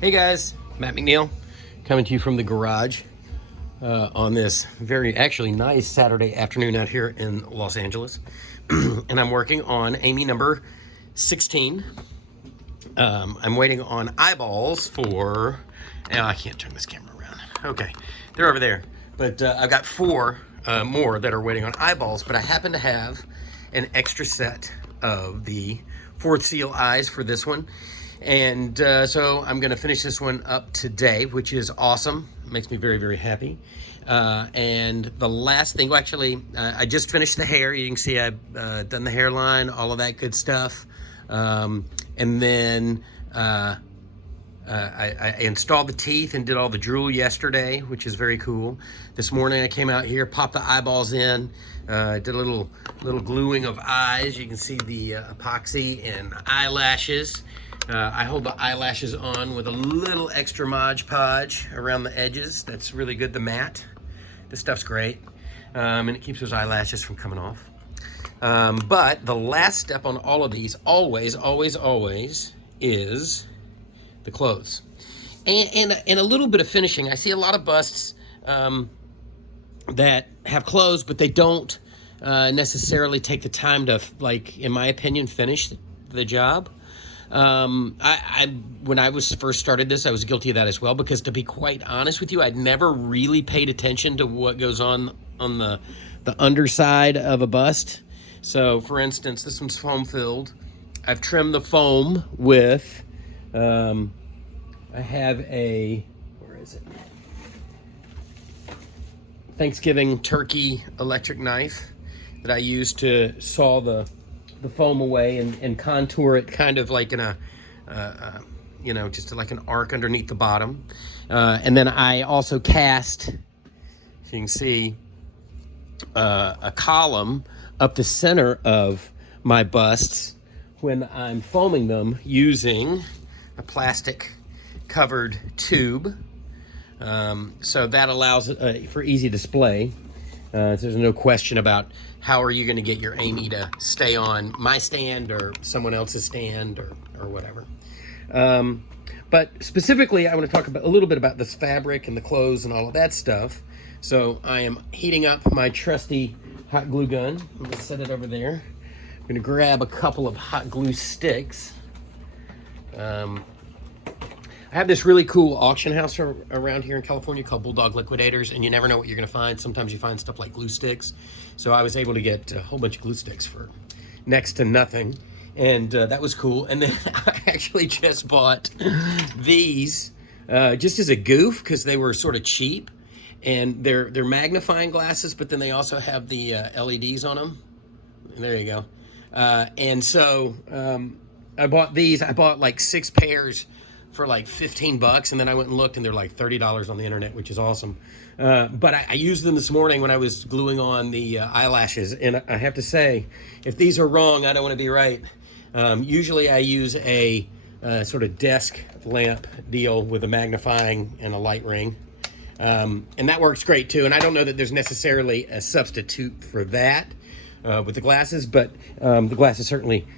Hey guys, Matt McNeil coming to you from the garage on this very actually nice Saturday afternoon out here in Los Angeles. And I'm working on Amy number 16. I'm waiting on eyeballs for, I can't turn this camera around. Okay, they're over there. But I've got four more that are waiting on eyeballs, but I happen to have an extra set of the fourth seal eyes for this one. And so I'm going to finish this one up today, which is awesome. It makes me very, very happy. And the last thing, well, actually, I just finished the hair. You can see I've done the hairline, all of that good stuff. And then I installed the teeth and did all the drool yesterday, which is very cool. This morning I came out here, popped the eyeballs in, did a little gluing of eyes. You can see the epoxy and eyelashes. I hold the eyelashes on with a little extra Mod Podge around the edges. That's really good, the matte. This stuff's great. And it keeps those eyelashes from coming off. But the last step on all of these, always, is the clothes. And a little bit of finishing. I see a lot of busts that have clothes, but they don't necessarily take the time to, like, in my opinion, finish the job. When I was first started this, I was guilty of that as well, because to be quite honest with you, I'd never really paid attention to what goes on the underside of a bust. So for instance, this one's foam filled. I've trimmed the foam with, I have a, where is it? Thanksgiving turkey electric knife that I use to saw the foam away and contour it kind of like in a, just like an arc underneath the bottom. And then I also cast, so you can see, a column up the center of my busts when I'm foaming them using a plastic covered tube. So that allows for easy display. There's no question about how are you going to get your Amy to stay on my stand or someone else's stand or whatever. But specifically, I want to talk about a little bit about this fabric and the clothes and all of that stuff. So I am heating up my trusty hot glue gun. I'm going to set it over there. I'm going to grab a couple of hot glue sticks. I have this really cool auction house around here in California called Bulldog Liquidators, and you never know what you're going to find. Sometimes you find stuff like glue sticks. So I was able to get a whole bunch of glue sticks for next to nothing, and that was cool. And then I actually just bought these just as a goof because they were sort of cheap, and they're magnifying glasses, but then they also have the LEDs on them. And there you go. And so I bought these. I bought like 6 pairs for like $15, and then I went and looked, and they're like $30 on the internet, which is awesome. But I used them this morning when I was gluing on the eyelashes, and I have to say, if these are wrong, I don't want to be right. Usually I use a sort of desk lamp deal with a magnifying and a light ring, and that works great too. And I don't know that there's necessarily a substitute for that with the glasses, but the glasses certainly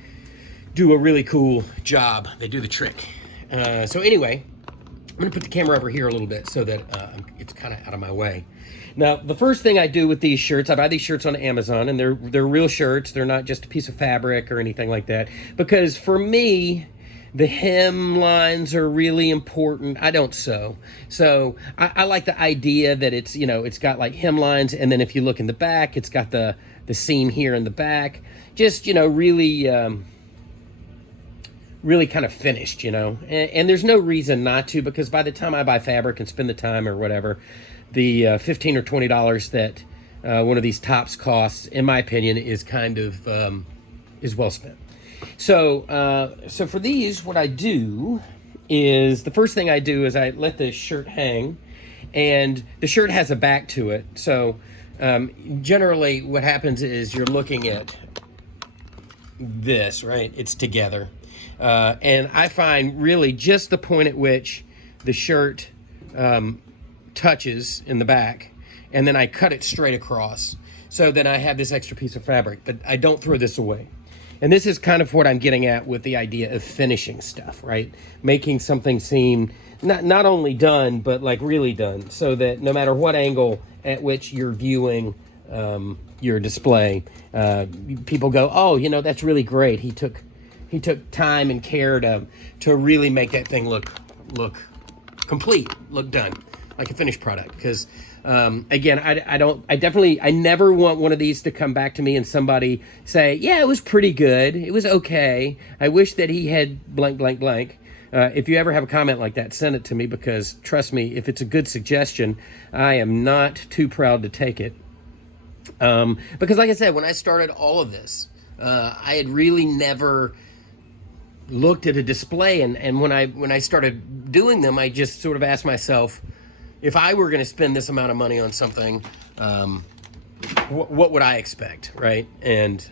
do a really cool job. They do the trick. So anyway, I'm going to put the camera over here a little bit so that it's kind of out of my way. Now, the first thing I do with these shirts, I buy these shirts on Amazon, and they're real shirts. They're not just a piece of fabric or anything like that. Because for me, the hem lines are really important. I don't sew. So I like the idea that it's, it's got like hem lines, and then if you look in the back, it's got the seam here in the back. Just, really kind of finished, and there's no reason not to, because by the time I buy fabric and spend the time or whatever, the $15 or $20 that one of these tops costs, in my opinion, is kind of is well spent. So for these, what I do is, the first thing I do is I let the shirt hang, and the shirt has a back to it. So generally what happens is you're looking at this, right? It's together. And I find really just the point at which the shirt touches in the back, and then I cut it straight across so that I have this extra piece of fabric, but I don't throw this away. And this is kind of what I'm getting at with the idea of finishing stuff, right? Making something seem not only done, but like really done, so that no matter what angle at which you're viewing your display, people go, oh, you know, that's really great. He took time and care to really make that thing look complete, look done, like a finished product. Because again, I never want one of these to come back to me and somebody say, yeah, it was pretty good, it was okay, I wish that he had blank blank blank. If you ever have a comment like that, send it to me, because trust me, if it's a good suggestion, I am not too proud to take it. Because like I said, when I started all of this, I had really never looked at a display, and when I started doing them, I just sort of asked myself, if I were going to spend this amount of money on something, what would I expect, right? And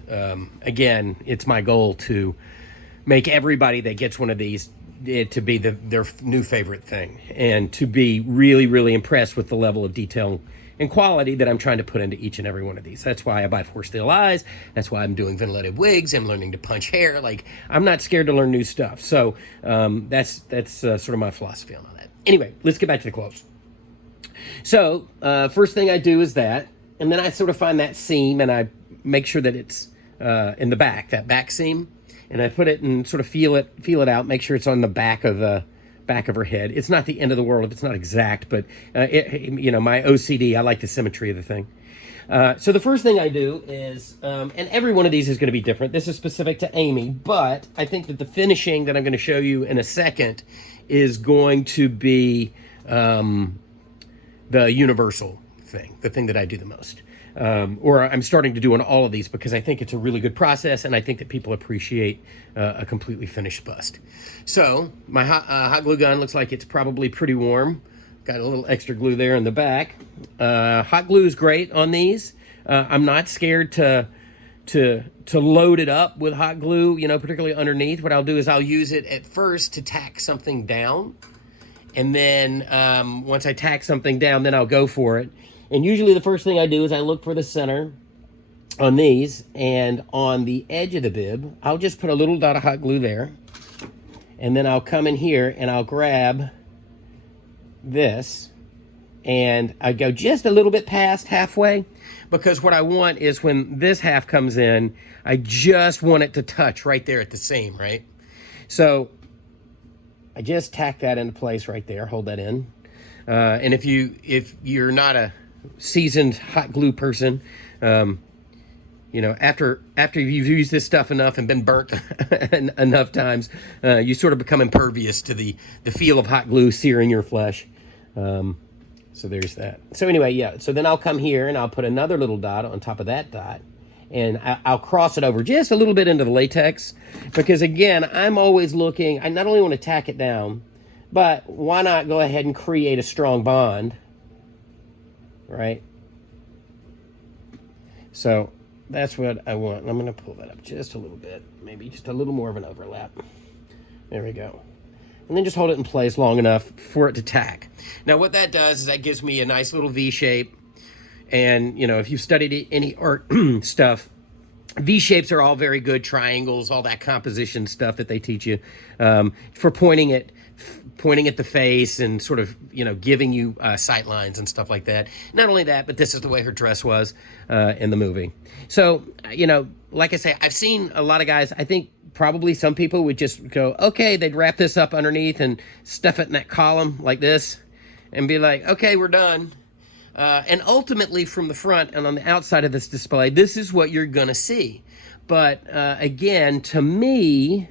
again, it's my goal to make everybody that gets one of these it to be their new favorite thing, and to be really, really impressed with the level of detail and quality that I'm trying to put into each and every one of these. That's why I buy 4 steel eyes. That's why I'm doing ventilated wigs. I'm learning to punch hair. Like, I'm not scared to learn new stuff. So that's sort of my philosophy on all that. Anyway, let's get back to the clothes. So first thing I do is that, and then I sort of find that seam, and I make sure that it's in the back, that back seam, and I put it and sort of feel it out, make sure it's on the back of her head. It's not the end of the world if it's not exact, but you know, my OCD, I like the symmetry of the thing. So the first thing I do is, and every one of these is going to be different. This is specific to Amy, but I think that the finishing that I'm going to show you in a second is going to be the universal thing, the thing that I do the most. Or I'm starting to do on all of these, because I think it's a really good process, and I think that people appreciate a completely finished bust. So my hot glue gun looks like it's probably pretty warm. Got a little extra glue there in the back. Hot glue is great on these. I'm not scared to load it up with hot glue, you know, particularly underneath. What I'll do is I'll use it at first to tack something down, and then once I tack something down, then I'll go for it. And usually the first thing I do is I look for the center on these, and on the edge of the bib, I'll just put a little dot of hot glue there, and then I'll come in here and I'll grab this, and I go just a little bit past halfway, because what I want is when this half comes in, I just want it to touch right there at the seam, right? So I just tack that into place right there, hold that in. And if you're not a seasoned hot glue person, you know, after you've used this stuff enough and been burnt enough times, you sort of become impervious to the feel of hot glue searing your flesh. So there's that. So anyway, yeah, so then I'll come here and I'll put another little dot on top of that dot, and I'll cross it over just a little bit into the latex, because again, I'm always looking, I not only want to tack it down, but why not go ahead and create a strong bond, right? So that's what I want. I'm going to pull that up just a little bit, maybe just a little more of an overlap. There we go. And then just hold it in place long enough for it to tack. Now what that does is that gives me a nice little V shape. And, you know, if you've studied any art stuff, V shapes are all very good, triangles, all that composition stuff that they teach you for pointing at the face and sort of, you know, giving you sight lines and stuff like that. Not only that, but this is the way her dress was in the movie. So, you know, like I say, I've seen a lot of guys, I think probably some people would just go, okay, they'd wrap this up underneath and stuff it in that column like this and be like, okay, we're done. And ultimately from the front and on the outside of this display, this is what you're going to see. But again, to me,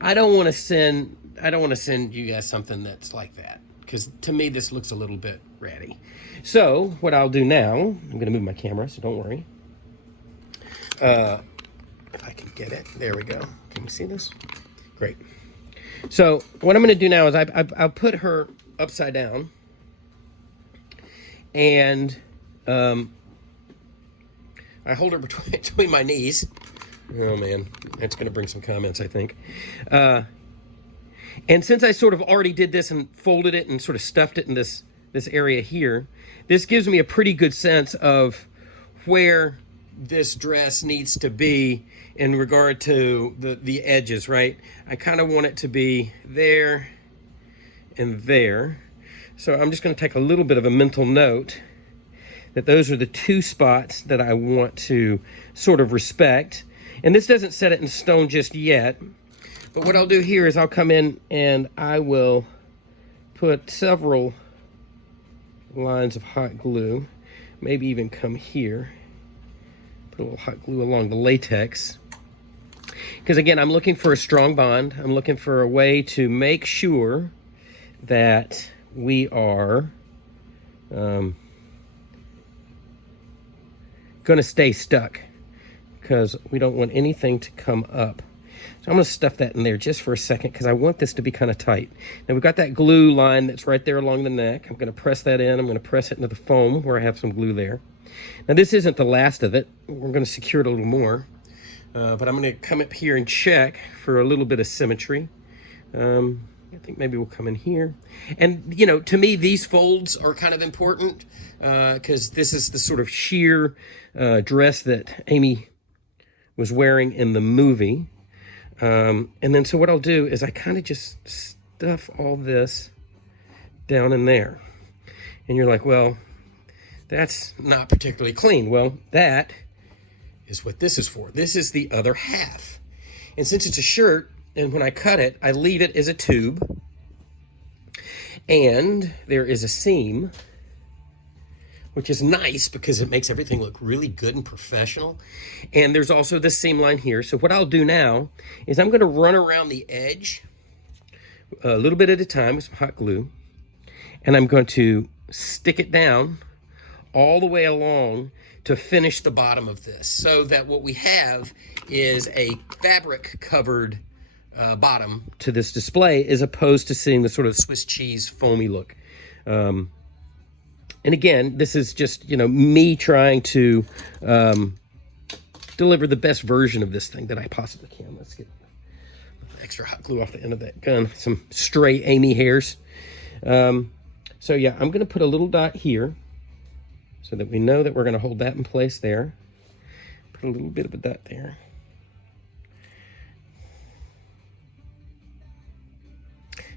I don't want to send you guys something that's like that, because to me this looks a little bit ratty. So what I'll do now, I'm going to move my camera, so don't worry. If I can get it, there we go. Can you see this? Great. So what I'm going to do now is I'll put her upside down, and I hold her between my knees. Oh man, that's going to bring some comments, I think. And since I sort of already did this and folded it and sort of stuffed it in this area here, this gives me a pretty good sense of where this dress needs to be in regard to the edges, right? I kind of want it to be there and there. So I'm just going to take a little bit of a mental note that those are the two spots that I want to sort of respect. And this doesn't set it in stone just yet. But what I'll do here is I'll come in and I will put several lines of hot glue. Maybe even come here. Put a little hot glue along the latex. Because again, I'm looking for a strong bond. I'm looking for a way to make sure that we are going to stay stuck, because we don't want anything to come up. So I'm going to stuff that in there just for a second, because I want this to be kind of tight. Now we've got that glue line that's right there along the neck. I'm going to press that in. I'm going to press it into the foam where I have some glue there. Now this isn't the last of it. We're going to secure it a little more. But I'm going to come up here and check for a little bit of symmetry. I think maybe we'll come in here. And, you know, to me, these folds are kind of important because this is the sort of sheer dress that Amy was wearing in the movie. And then so what I'll do is I kind of just stuff all this down in there. And you're like, well, that's not particularly clean. Well, that is what this is for. This is the other half. And since it's a shirt, and when I cut it, I leave it as a tube. And there is a seam, which is nice because it makes everything look really good and professional. And there's also this seam line here. So what I'll do now is I'm going to run around the edge a little bit at a time with some hot glue. And I'm going to stick it down all the way along to finish the bottom of this, so that what we have is a fabric covered bottom to this display, as opposed to seeing the sort of Swiss cheese foamy look. And again, this is just, you know, me trying to deliver the best version of this thing that I possibly can. Let's get extra hot glue off the end of that gun. Some stray Amy hairs. So yeah, I'm going to put a little dot here, so that we know that we're going to hold that in place there. Put a little bit of a dot there.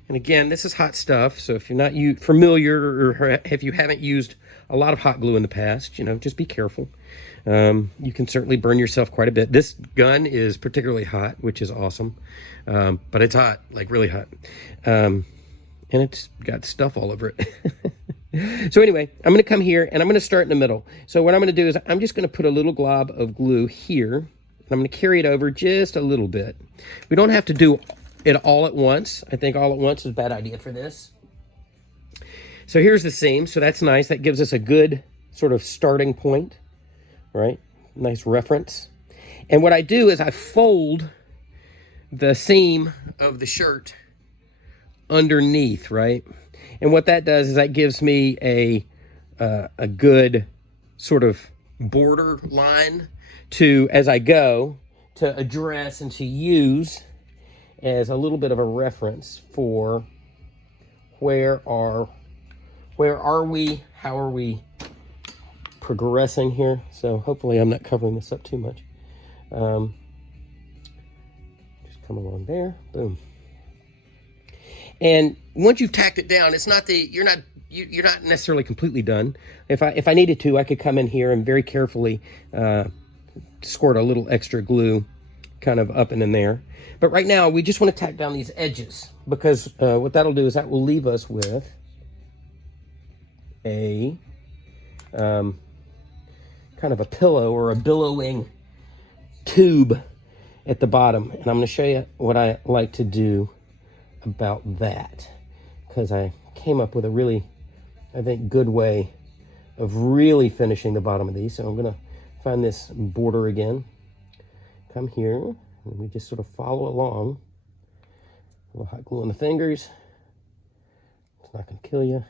And again, this is hot stuff, so if you're not familiar, or if you haven't used a lot of hot glue in the past, you know, just be careful. You can certainly burn yourself quite a bit. This gun is particularly hot, which is awesome. But it's hot, like really hot. And it's got stuff all over it. So anyway, I'm going to come here and I'm going to start in the middle. So what I'm going to do is I'm just going to put a little glob of glue here. And I'm going to carry it over just a little bit. We don't have to do it all at once. I think all at once is a bad idea for this. So here's the seam. So that's nice. That gives us a good sort of starting point, right? Nice reference. And what I do is I fold the seam of the shirt underneath, right? And what that does is that gives me a good sort of border line to, as I go, to address and to use as a little bit of a reference for where are we, how are we progressing here. So hopefully I'm not covering this up too much. Just come along there, boom. And once you've tacked it down, it's not you're not necessarily completely done. If I needed to, I could come in here and very carefully squirt a little extra glue kind of up and in there. But right now, we just want to tack down these edges, because what that'll do is that will leave us with a kind of a pillow or a billowing tube at the bottom. And I'm going to show you what I like to do about that, because I came up with a really, I think, good way of really finishing the bottom of these. So I'm going to find this border again, come here, and we just sort of follow along. A little hot glue on the fingers. It's not going to kill you.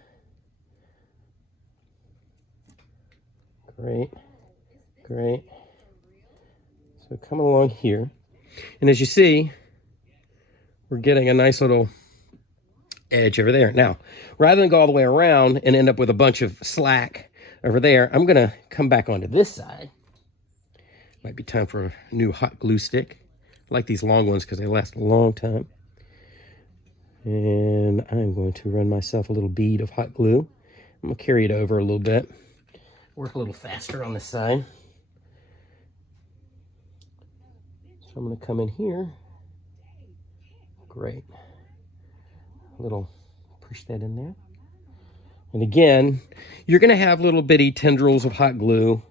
Great, great. So come along here, and as you see, we're getting a nice little edge over there. Now, rather than go all the way around and end up with a bunch of slack over there, I'm going to come back onto this side. Might be time for a new hot glue stick. I like these long ones because they last a long time. And I'm going to run myself a little bead of hot glue. I'm going to carry it over a little bit. Work a little faster on this side. So I'm going to come in here. Great. A little, push that in there. And again, you're going to have little bitty tendrils of hot glue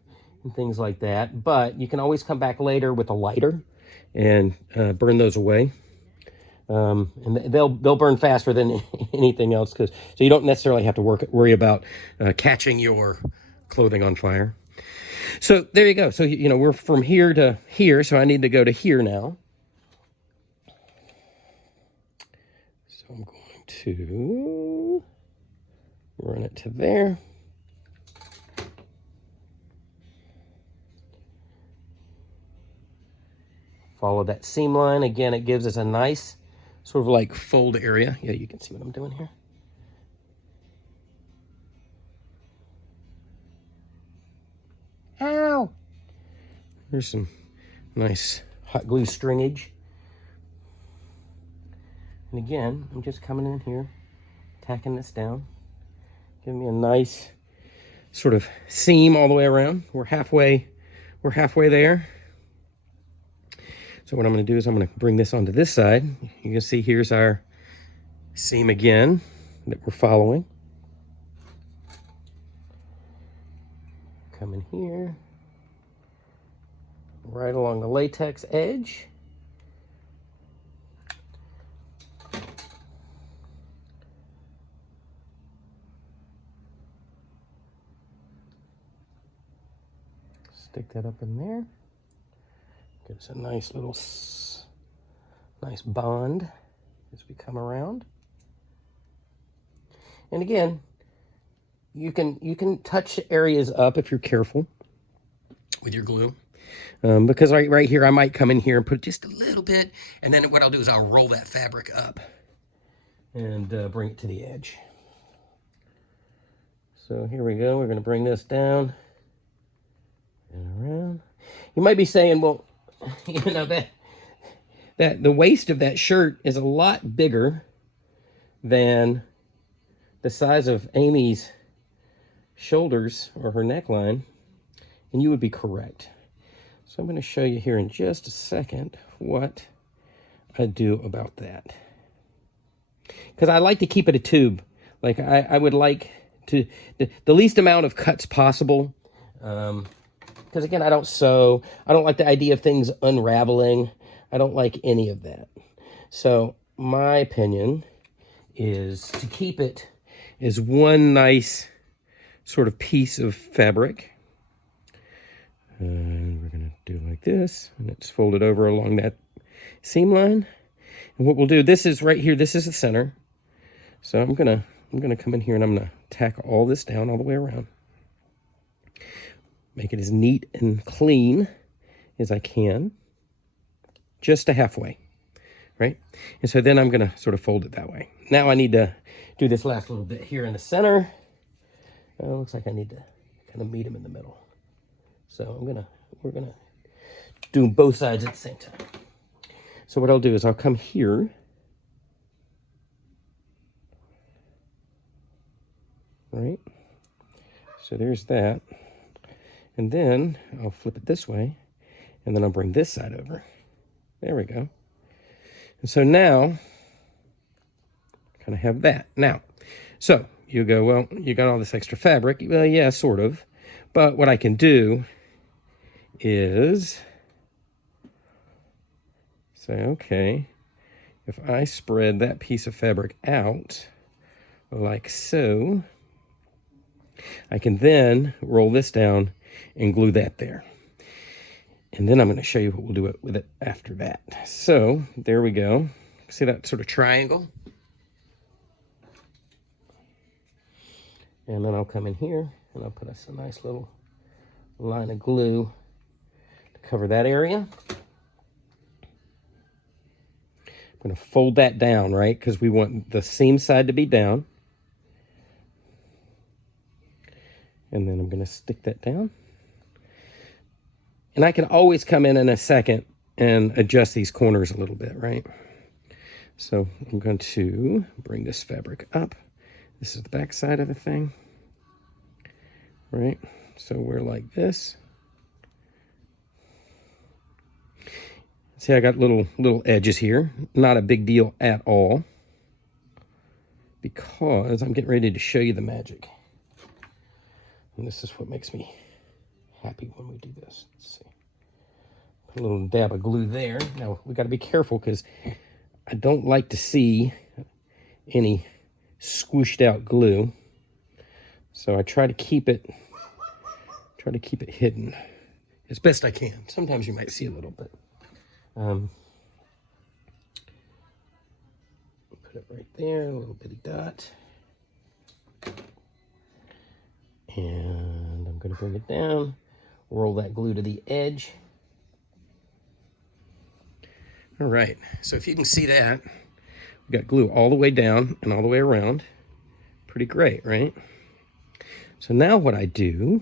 and things like that, but you can always come back later with a lighter and burn those away. And they'll burn faster than anything else, so you don't necessarily have to worry about catching your clothing on fire. So there you go. So we're from here to here, so I need to go to here now. So I'm going to run it to there. Follow that seam line. Again, it gives us a nice sort of like fold area. Yeah, you can see what I'm doing here. Ow! There's some nice hot glue stringage. And again, I'm just coming in here, tacking this down. Give me a nice sort of seam all the way around. We're halfway there. So what I'm going to do is I'm going to bring this onto this side. You can see here's our seam again that we're following. Come in here, right along the latex edge. Stick that up in there. Gives a nice little, nice bond as we come around. And again, you can touch areas up if you're careful with your glue. Because right here, I might come in here and put just a little bit, and then what I'll do is I'll roll that fabric up and bring it to the edge. So here we go. We're going to bring this down and around. You might be saying, well, that the waist of that shirt is a lot bigger than the size of Amy's shoulders or her neckline, and you would be correct. So I'm going to show you here in just a second what I do about that. Because I like to keep it a tube. Like I would like to, the least amount of cuts possible. Because again, I don't sew. I don't like the idea of things unraveling. I don't like any of that. So my opinion is to keep it as one nice sort of piece of fabric. And we're going to do like this. And it's folded over along that seam line. And what we'll do, this is right here. This is the center. So I'm gonna come in here and I'm going to tack all this down all the way around. Make it as neat and clean as I can, just to halfway, right? And so then I'm going to sort of fold it that way. Now I need to do this last little bit here in the center. Looks like I need to kind of meet them in the middle. So we're gonna do both sides at the same time. So what I'll do is I'll come here. Right? So there's that. And then I'll flip it this way, and then I'll bring this side over. There we go. And so now, kind of have that. Now, so you go, well, you got all this extra fabric. Well, yeah, sort of. But what I can do is say, okay, if I spread that piece of fabric out like so, I can then roll this down and glue that there. And then I'm going to show you what we'll do with it after that. So there we go. See that sort of triangle? And then I'll come in here and I'll put us a nice little line of glue to cover that area. I'm going to fold that down, right? Because we want the seam side to be down. And then I'm going to stick that down. And I can always come in a second and adjust these corners a little bit, right? So I'm going to bring this fabric up. This is the back side of the thing, right? So we're like this. See, I got little edges here. Not a big deal at all, because I'm getting ready to show you the magic. And this is what makes me happy when we do this. Let's see. Put a little dab of glue there. Now, we got to be careful because I don't like to see any squished out glue. So I try to keep it hidden as best I can. Sometimes you might see a little bit. Put it right there, a little bitty dot. And I'm going to bring it down, roll that glue to the edge. All right, so if you can see that, we got glue all the way down and all the way around. Pretty great, right? So now what I do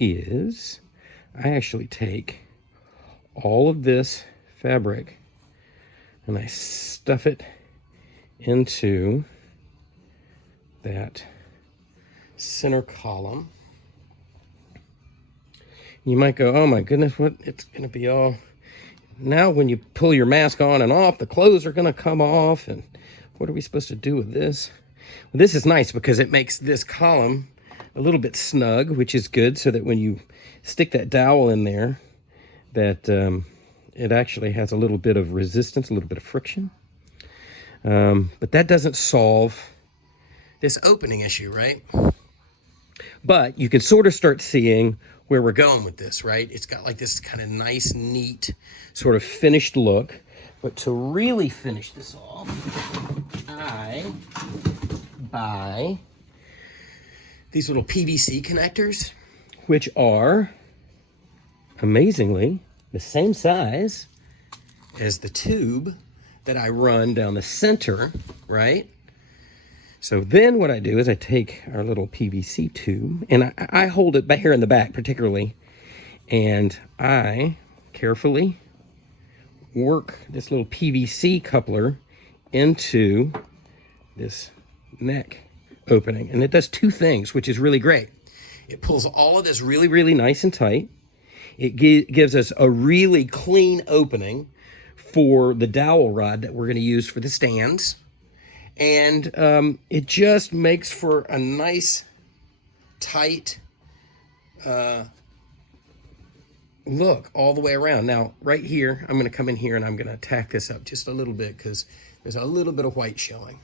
is I actually take all of this fabric and I stuff it into that center column. You might go, oh my goodness, what? It's going to be all... Now when you pull your mask on and off, the clothes are going to come off, and what are we supposed to do with this? Well, this is nice because it makes this column a little bit snug, which is good, so that when you stick that dowel in there, that it actually has a little bit of resistance, a little bit of friction. But that doesn't solve this opening issue, right? But you can sort of start seeing where we're going with this, right? It's got like this kind of nice, neat, sort of finished look. But to really finish this off, I buy these little PVC connectors, which are, amazingly, the same size as the tube that I run down the center, right? So then what I do is I take our little PVC tube, and I hold it back here in the back particularly, and I carefully work this little PVC coupler into this neck opening. And it does two things, which is really great. It pulls all of this really, really nice and tight. It gives us a really clean opening for the dowel rod that we're going to use for the stands. And it just makes for a nice, tight look all the way around. Now, right here, I'm going to come in here and I'm going to tack this up just a little bit because there's a little bit of white showing.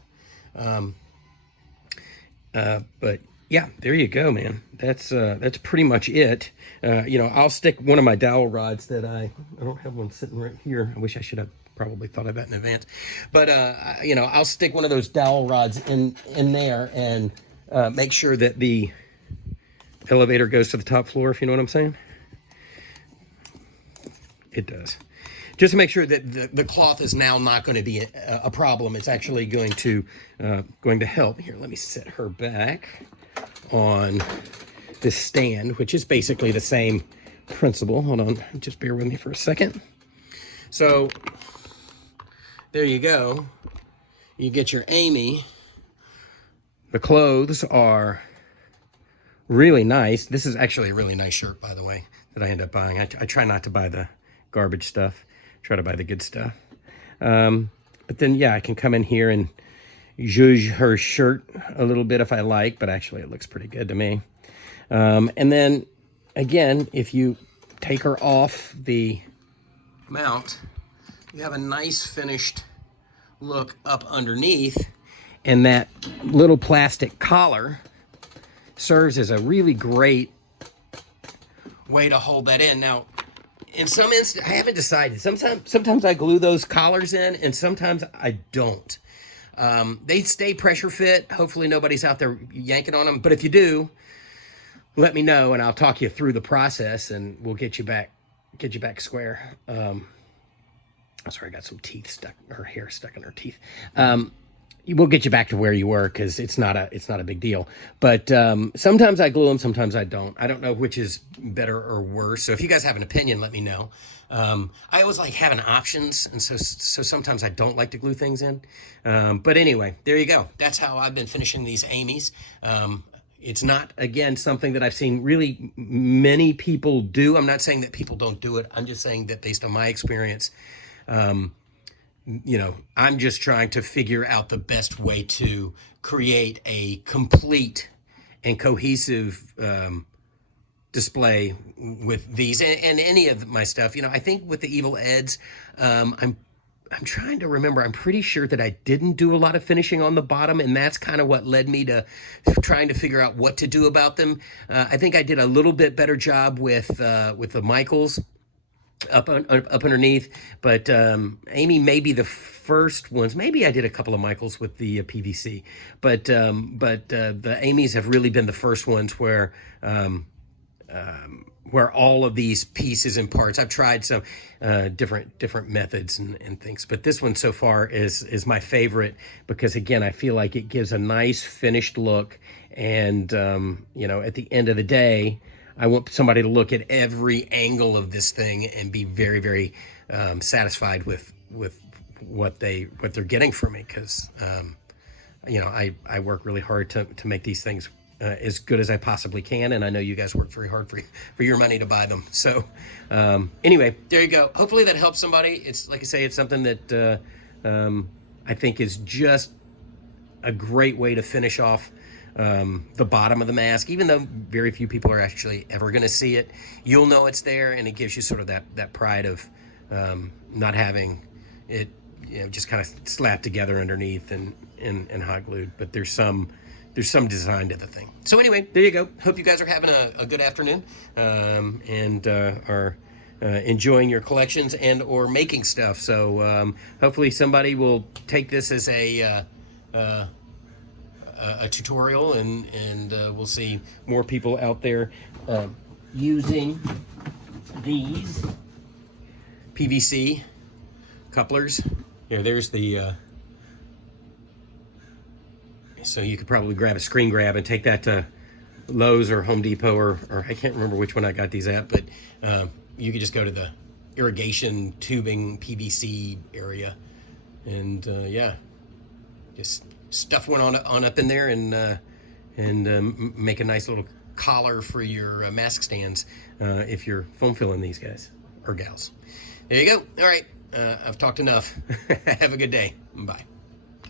But yeah, there you go, man. That's pretty much it. You know, I'll stick one of my dowel rods that I don't have one sitting right here. I wish I should have probably thought of that in advance. But, you know, I'll stick one of those dowel rods in there and make sure that the elevator goes to the top floor, if you know what I'm saying. It does. Just to make sure that the cloth is now not going to be a problem. It's actually going to help. Here, let me set her back on this stand, which is basically the same principle. Hold on, just bear with me for a second. So there you go. You get your Amy. The clothes are really nice. This is actually a really nice shirt, by the way, that I end up buying. I try not to buy the garbage stuff. Try to buy the good stuff. But then, yeah, I can come in here and zhuzh her shirt a little bit if I like, but actually it looks pretty good to me. And then, again, if you take her off the mount, you have a nice finished look up underneath, and that little plastic collar serves as a really great way to hold that in. Now, in some instances, I haven't decided. Sometimes I glue those collars in, and sometimes I don't. They stay pressure fit. Hopefully nobody's out there yanking on them. But if you do, let me know, and I'll talk you through the process, and we'll get you back square. Sorry, I got some teeth stuck, or hair stuck in her teeth. We'll get you back to where you were because it's not a big deal. But sometimes I glue them, sometimes I don't. I don't know which is better or worse. So if you guys have an opinion, let me know. I always like having options, and so sometimes I don't like to glue things in. But anyway, there you go. That's how I've been finishing these Amy's. It's not, again, something that I've seen really many people do. I'm not saying that people don't do it. I'm just saying that based on my experience, I'm just trying to figure out the best way to create a complete and cohesive display with these and any of my stuff. I think with the Evil Eds, I'm trying to remember. I'm pretty sure that I didn't do a lot of finishing on the bottom, and that's kind of what led me to trying to figure out what to do about them. I think I did a little bit better job with the Michaels up underneath, but Amy may be the first ones. Maybe I did a couple of Michaels with the PVC, but the Amy's have really been the first ones where all of these pieces and parts. I've tried some different methods and things, but this one so far is my favorite because, again, I feel like it gives a nice finished look, and at the end of the day, I want somebody to look at every angle of this thing and be very, very satisfied with what they're getting from me, because I work really hard to make these things as good as I possibly can, and I know you guys work very hard for your money to buy them. So anyway, there you go. Hopefully that helps somebody. It's, like I say, it's something that I think is just a great way to finish off the bottom of the mask. Even though very few people are actually ever going to see it, you'll know it's there, and it gives you sort of that pride of not having it just kind of slapped together underneath and hot glued. But there's some design to the thing. So anyway, there you go. Hope you guys are having a good afternoon and are enjoying your collections and or making stuff. So hopefully somebody will take this as a tutorial, and we'll see more people out there using these PVC couplers. Here, there's the so you could probably grab a screen grab and take that to Lowe's or Home Depot or I can't remember which one I got these at, but you could just go to the irrigation tubing PVC area, and yeah, just stuff one on up in there and make a nice little collar for your mask stands if you're foam filling these guys or gals. There you go. All right, I've talked enough. Have a good day. Bye.